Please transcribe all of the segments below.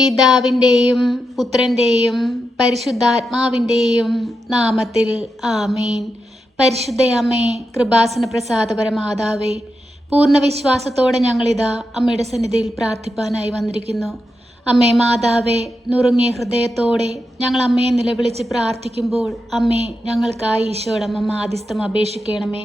പിതാവിൻ്റെയും പുത്രൻ്റെയും പരിശുദ്ധാത്മാവിൻ്റെയും നാമത്തിൽ ആമേൻ. പരിശുദ്ധയമ്മേ, കൃപാസന പ്രസാദപരമാതാവേ, പൂർണ്ണ വിശ്വാസത്തോടെ ഞങ്ങളിതാ അമ്മയുടെ സന്നിധിയിൽ പ്രാർത്ഥിപ്പാനായി വന്നിരിക്കുന്നു. അമ്മേ മാതാവേ, നുറുങ്ങിയ ഹൃദയത്തോടെ ഞങ്ങൾ അമ്മയെ നിലവിളിച്ച് പ്രാർത്ഥിക്കുമ്പോൾ അമ്മേ, ഞങ്ങൾക്കായി ഈശോടമ്മ മാധ്യസ്ഥം അപേക്ഷിക്കണമേ.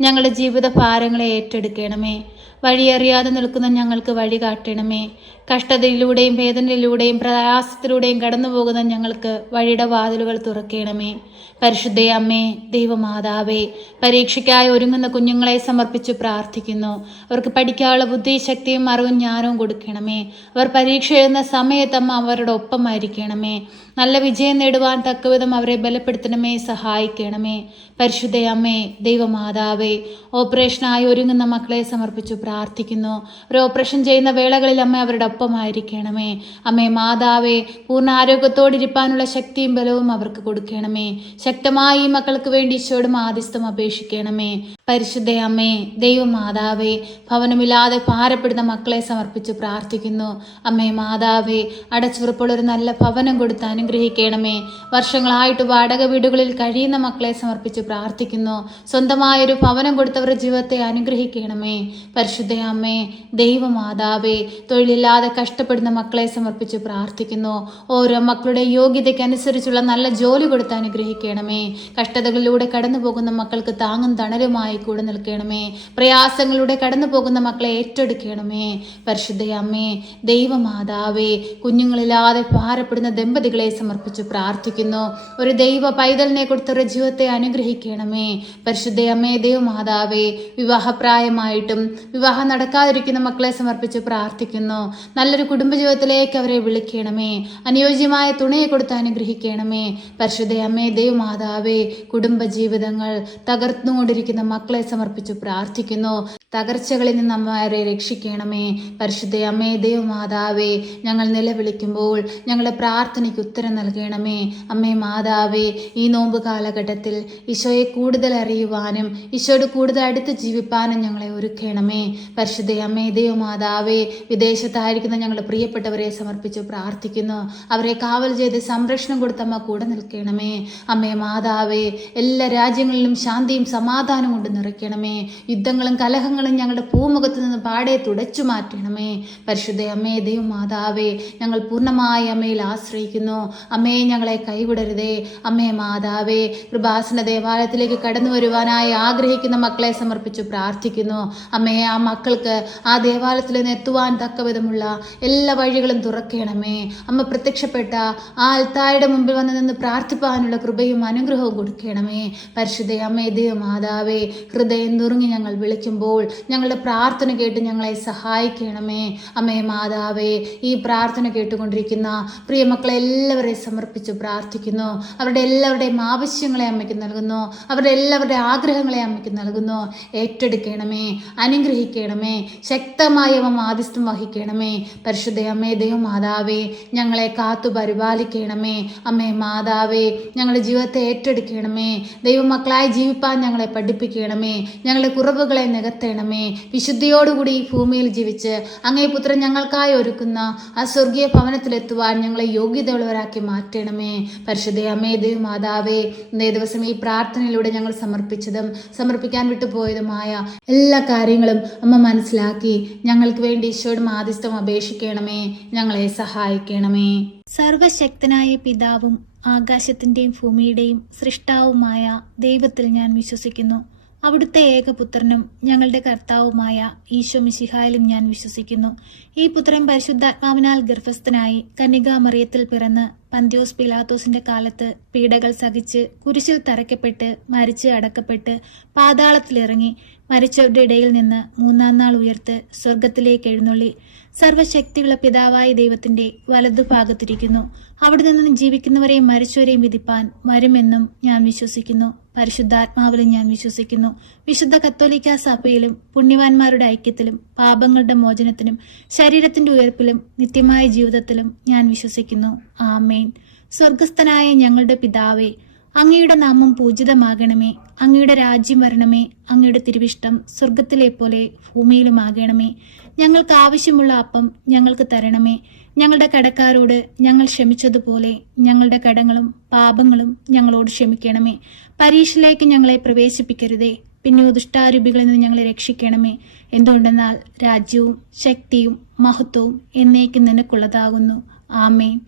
ഞങ്ങളുടെ ജീവിത ഭാരങ്ങളെ ഏറ്റെടുക്കണമേ. വഴിയറിയാതെ നിൽക്കുന്ന ഞങ്ങൾക്ക് വഴി കാട്ടണമേ. കഷ്ടതയിലൂടെയും വേദനയിലൂടെയും പ്രയാസത്തിലൂടെയും കടന്നു പോകുന്ന ഞങ്ങൾക്ക് വഴിയുടെ വാതിലുകൾ തുറക്കണമേ. പരിശുദ്ധ അമ്മേ, ദൈവമാതാവേ, പരീക്ഷയ്ക്കായി ഒരുങ്ങുന്ന കുഞ്ഞുങ്ങളെ സമർപ്പിച്ച് പ്രാർത്ഥിക്കുന്നു. അവർക്ക് പഠിക്കാനുള്ള ബുദ്ധിശക്തിയും അറിവും ജ്ഞാനവും കൊടുക്കണമേ. അവർ പരീക്ഷ എഴുതുന്ന സമയത്തമ്മ അവരുടെ ഒപ്പമായിരിക്കണമേ. നല്ല വിജയം നേടുവാൻ തക്കവിധം അവരെ ബലപ്പെടുത്തണമേ, സഹായിക്കണമേ. പരിശുദ്ധ അമ്മേ, ദൈവമാതാവേ, ഓപ്പറേഷനായി ഒരുങ്ങുന്ന മക്കളെ സമർപ്പിച്ചു പ്രാർത്ഥിക്കുന്നു. ഒരു ഓപ്പറേഷൻ ചെയ്യുന്ന വേളകളിൽ അമ്മ അവരുടെ ഒപ്പമായിരിക്കണമേ. അമ്മേ മാതാവേ, പൂർണ്ണ ആരോഗ്യത്തോടിരിപ്പാനുള്ള ശക്തിയും ബലവും അവർക്ക് കൊടുക്കണമേ. ശക്തമായി ഈ മക്കൾക്ക് വേണ്ടി ഈശോയോട് മാധ്യസ്ഥം അപേക്ഷിക്കണമേ. പരിശുദ്ധ അമ്മേ, ദൈവമാതാവേ, ഭവനമില്ലാതെ ഭാരപ്പെടുന്ന മക്കളെ സമർപ്പിച്ച് പ്രാർത്ഥിക്കുന്നു. അമ്മേ മാതാവേ, അടച്ചുറപ്പുള്ള ഒരു നല്ല ഭവനം കൊടുത്ത് അനുഗ്രഹിക്കണമേ. വർഷങ്ങളായിട്ട് വാടക വീടുകളിൽ കഴിയുന്ന മക്കളെ സമർപ്പിച്ച് പ്രാർത്ഥിക്കുന്നു. സ്വന്തമായൊരു ഭവനം കൊടുത്തവരുടെ ജീവിതത്തെ അനുഗ്രഹിക്കണമേ. പരിശുദ്ധ അമ്മേ, ദൈവമാതാവേ, തൊഴിലില്ലാതെ കഷ്ടപ്പെടുന്ന മക്കളെ സമർപ്പിച്ച് പ്രാർത്ഥിക്കുന്നു. ഓരോ മക്കളുടെ യോഗ്യതയ്ക്ക് അനുസരിച്ചുള്ള നല്ല ജോലി കൊടുത്ത് അനുഗ്രഹിക്കണമേ. കഷ്ടതകളിലൂടെ കടന്നു പോകുന്ന മക്കൾക്ക് താങ്ങും തണലുമായി കൂടെ നിൽക്കണമേ. പ്രയാസങ്ങളിലൂടെ കടന്നു പോകുന്ന മക്കളെ ഏറ്റെടുക്കണമേ. പരിശുദ്ധ അമ്മേ, ദൈവമാതാവേ, കുഞ്ഞുങ്ങളില്ലാതെ ഭാരപ്പെടുന്ന ദമ്പതികളെ സമർപ്പിച്ച് പ്രാർത്ഥിക്കുന്നു. ഒരു ദൈവ പൈതലിനെ കൊടുത്തൊരു ജീവിതത്തെ അനുഗ്രഹിക്കണമേ. പരിശുദ്ധ അമ്മേ, ദൈവമാതാവേ, വിവാഹപ്രായമായിട്ടും വിവാഹം നടക്കാതിരിക്കുന്ന മക്കളെ സമർപ്പിച്ച് പ്രാർത്ഥിക്കുന്നു. നല്ലൊരു കുടുംബജീവിതത്തിലേക്ക് അവരെ വിളിക്കണമേ. അനുയോജ്യമായ തുണയെ കൊടുത്ത് അനുഗ്രഹിക്കണമേ. പരിശുദ്ധ അമ്മേ, ദൈവമാതാവേ, കുടുംബജീവിതങ്ങൾ തകർന്നുകൊണ്ടിരിക്കുന്ന മക്കളെ സമർപ്പിച്ച് പ്രാർത്ഥിക്കുന്നു. തകർച്ചകളിൽ നിന്ന് അവരെ രക്ഷിക്കണമേ. പരിശുദ്ധ അമ്മേ, ദൈവമാതാവേ, ഞങ്ങൾ നിലവിളിക്കുമ്പോൾ ഞങ്ങളുടെ പ്രാർത്ഥനയ്ക്ക് ഉത്തരം നൽകണമേ. അമ്മേ മാതാവേ, ഈ നോമ്പ് കാലഘട്ടത്തിൽ ഈശോയെ കൂടുതൽ അറിയുവാനും ഈശോയോട് കൂടുതൽ അടുത്ത് ജീവിപ്പാനും ഞങ്ങളെ ഒരുക്കണമേ. പരിശുദ്ധ അമ്മേ, ദൈവമാതാവേ, വിദേശത്തായിരിക്കുന്ന ഞങ്ങളുടെ പ്രിയപ്പെട്ടവരെ സമർപ്പിച്ച് പ്രാർത്ഥിക്കുന്നു. അവരെ കാവൽ ചെയ്ത് സംരക്ഷണം കൊടുത്തമ്മ കൂടെ നിൽക്കണമേ. അമ്മേ മാതാവേ, എല്ലാ രാജ്യങ്ങളിലും ശാന്തിയും സമാധാനം കൊണ്ട് നിറയ്ക്കണമേ. യുദ്ധങ്ങളും കലഹങ്ങളും ഞങ്ങളുടെ ഭൂമുഖത്ത് നിന്ന് പാടെ തുടച്ചു മാറ്റണമേ. പരിശുദ്ധ അമ്മേ, ദൈവമാതാവേ, ഞങ്ങൾ പൂർണ്ണമായി അമ്മയിൽ ആശ്രയിക്കുന്നു. അമ്മേ, ഞങ്ങളെ കൈവിടരുതേ. അമ്മേ മാതാവേ, കൃപാസന ദേവാലയത്തിലേക്ക് കടന്നു വരുവാനായി ആഗ്രഹിക്കുന്ന മക്കളെ സമർപ്പിച്ചു പ്രാർത്ഥിക്കുന്നു. അമ്മേ, ആ മക്കൾക്ക് ആ ദേവാലയത്തിൽ നിന്ന് എത്തുവാൻ തക്കവിധമുള്ള എല്ലാ വഴികളും തുറക്കണമേ. അമ്മ പ്രത്യക്ഷപ്പെട്ട ആ അൽത്താരയുടെ മുമ്പിൽ വന്ന് നിന്ന് പ്രാർത്ഥിപ്പാനുള്ള കൃപയും അനുഗ്രഹവും കൊടുക്കണമേ. പരിശുദ്ധ അമ്മേ, ദൈവമാതാവേ, ഹൃദയം നുറുങ്ങി ഞങ്ങൾ വിളിക്കുമ്പോൾ ഞങ്ങളുടെ പ്രാർത്ഥന കേട്ട് ഞങ്ങളെ സഹായിക്കണമേ. അമ്മേ മാതാവേ, ഈ പ്രാർത്ഥന കേട്ടുകൊണ്ടിരിക്കുന്ന പ്രിയ മക്കളെ എല്ലാവരെയും സമർപ്പിച്ച് പ്രാർത്ഥിക്കുന്നു. അവരുടെ എല്ലാവരുടെയും ആവശ്യങ്ങളെ അമ്മയ്ക്ക് നൽകുന്നു. അവരുടെ എല്ലാവരുടെ ആഗ്രഹങ്ങളെ അമ്മയ്ക്ക് നൽകുന്നു. ഏറ്റെടുക്കണമേ, അനുഗ്രഹിക്കണമേ. ശക്തമായ മാധ്യസ്ഥം വഹിക്കണമേ. പരിശുദ്ധ അമ്മേ, ദൈവമാതാവേ, ഞങ്ങളെ കാത്തു പരിപാലിക്കണമേ. അമ്മേ മാതാവേ, ഞങ്ങളുടെ ജീവിതത്തെ ഏറ്റെടുക്കണമേ. ദൈവമക്കളായി ജീവിപ്പാൻ ഞങ്ങളെ പഠിപ്പിക്കണമേ. ഞങ്ങളുടെ കുറവുകളെ നികത്തണമേ. വിശുദ്ധിയോടുകൂടി ഈ ഭൂമിയിൽ ജീവിച്ച് അങ്ങേ പുത്രൻ ഞങ്ങൾക്കായി ഒരുക്കുന്ന ആ സ്വർഗീയ ഭവനത്തിലെത്തുവാൻ ഞങ്ങളെ യോഗ്യതയുള്ളവരാക്കി മാറ്റണമേ. പരിശുദ്ധ അമ്മേ, ദൈവമാതാവേ, ഇന്നേ ദിവസം ഈ പ്രാർത്ഥനയിലൂടെ ഞങ്ങൾ സമർപ്പിച്ചതും സമർപ്പിക്കാൻ വിട്ടുപോയതുമായ എല്ലാ കാര്യങ്ങളും അമ്മ മനസ്സിലാക്കി ഞങ്ങൾക്ക് വേണ്ടി ഈശോയോട് മാധ്യസ്ഥം അപേക്ഷിക്കണമേ. ഞങ്ങളെ സഹായിക്കണമേ. സർവശക്തനായ പിതാവും ആകാശത്തിൻ്റെയും ഭൂമിയുടെയും സൃഷ്ടാവുമായ ദൈവത്തിൽ ഞാൻ വിശ്വസിക്കുന്നു. അവിടുത്തെ ഏകപുത്രനും ഞങ്ങളുടെ കർത്താവുമായ ഈശോ മിശിഹായിലും ഞാൻ വിശ്വസിക്കുന്നു. ഈ പുത്രൻ പരിശുദ്ധാത്മാവിനാൽ ഗർഭസ്ഥനായി കന്യകാമറിയത്തിൽ പിറന്ന് പന്ത്യോസ് പിലാത്തോസിന്റെ കാലത്ത് പീഡകൾ സഹിച്ച് കുരിശിൽ തറയ്ക്കപ്പെട്ട് മരിച്ച് അടക്കപ്പെട്ട് പാതാളത്തിലിറങ്ങി മരിച്ചവരുടെ ഇടയിൽ നിന്ന് മൂന്നാം നാൾ ഉയർത്ത് സ്വർഗത്തിലേക്ക് എഴുന്നള്ളി സർവശക്തിയുള്ള പിതാവായ ദൈവത്തിന്റെ വലതുഭാഗത്തിരിക്കുന്നു. അവിടെ നിന്ന് ജീവിക്കുന്നവരെയും മരിച്ചവരെയും വിധിപ്പാൻ വരുമെന്നും ഞാൻ വിശ്വസിക്കുന്നു. പരിശുദ്ധാത്മാവിലും ഞാൻ വിശ്വസിക്കുന്നു. വിശുദ്ധ കത്തോലിക്കാ സഭയിലും പുണ്യവാന്മാരുടെ ഐക്യത്തിലും പാപങ്ങളുടെ മോചനത്തിനും ശരീരത്തിന്റെ ഉയർപ്പിലും നിത്യമായ ജീവിതത്തിലും ഞാൻ വിശ്വസിക്കുന്നു. ആമേൻ. സ്വർഗസ്ഥനായ ഞങ്ങളുടെ പിതാവേ, അങ്ങയുടെ നാമം പൂജിതമാകണമേ. അങ്ങയുടെ രാജ്യം വരണമേ. അങ്ങയുടെ തിരുവിഷ്ടം സ്വർഗത്തിലെ പോലെ ഭൂമിയിലുമാകണമേ. ഞങ്ങൾക്ക് ആവശ്യമുള്ള അപ്പം ഞങ്ങൾക്ക് തരണമേ. ഞങ്ങളുടെ കടക്കാരോട് ഞങ്ങൾ ക്ഷമിച്ചതുപോലെ ഞങ്ങളുടെ കടങ്ങളും പാപങ്ങളും ഞങ്ങളോട് ക്ഷമിക്കണമേ. പരീക്ഷയിലേക്ക് ഞങ്ങളെ പ്രവേശിപ്പിക്കരുതേ, പിന്നെയോ ദുഷ്ടാരൂപികളിൽ നിന്ന് ഞങ്ങളെ രക്ഷിക്കണമേ. എന്തുകൊണ്ടെന്നാൽ രാജ്യവും ശക്തിയും മഹത്വവും എന്നേക്കും നിനക്കുള്ളതാകുന്നു. ആമേൻ.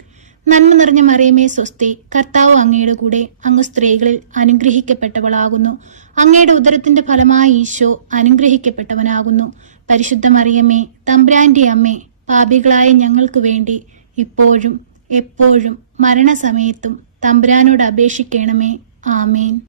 നന്മ നിറഞ്ഞ മറിയമേ സ്വസ്തി, കർത്താവ് അങ്ങയുടെ കൂടെ, അങ്ങ് സ്ത്രീകളിൽ അനുഗ്രഹിക്കപ്പെട്ടവളാകുന്നു. അങ്ങയുടെ ഉദരത്തിന്റെ ഫലമായ ഈശോ അനുഗ്രഹിക്കപ്പെട്ടവനാകുന്നു. പരിശുദ്ധ മറിയമേ, തമ്പുരാന്റെ അമ്മേ, പാപികളായ ഞങ്ങൾക്ക് വേണ്ടി ഇപ്പോഴും എപ്പോഴും മരണസമയത്തും തമ്പുരാനോട് അപേക്ഷിക്കണമേ. ആമേൻ.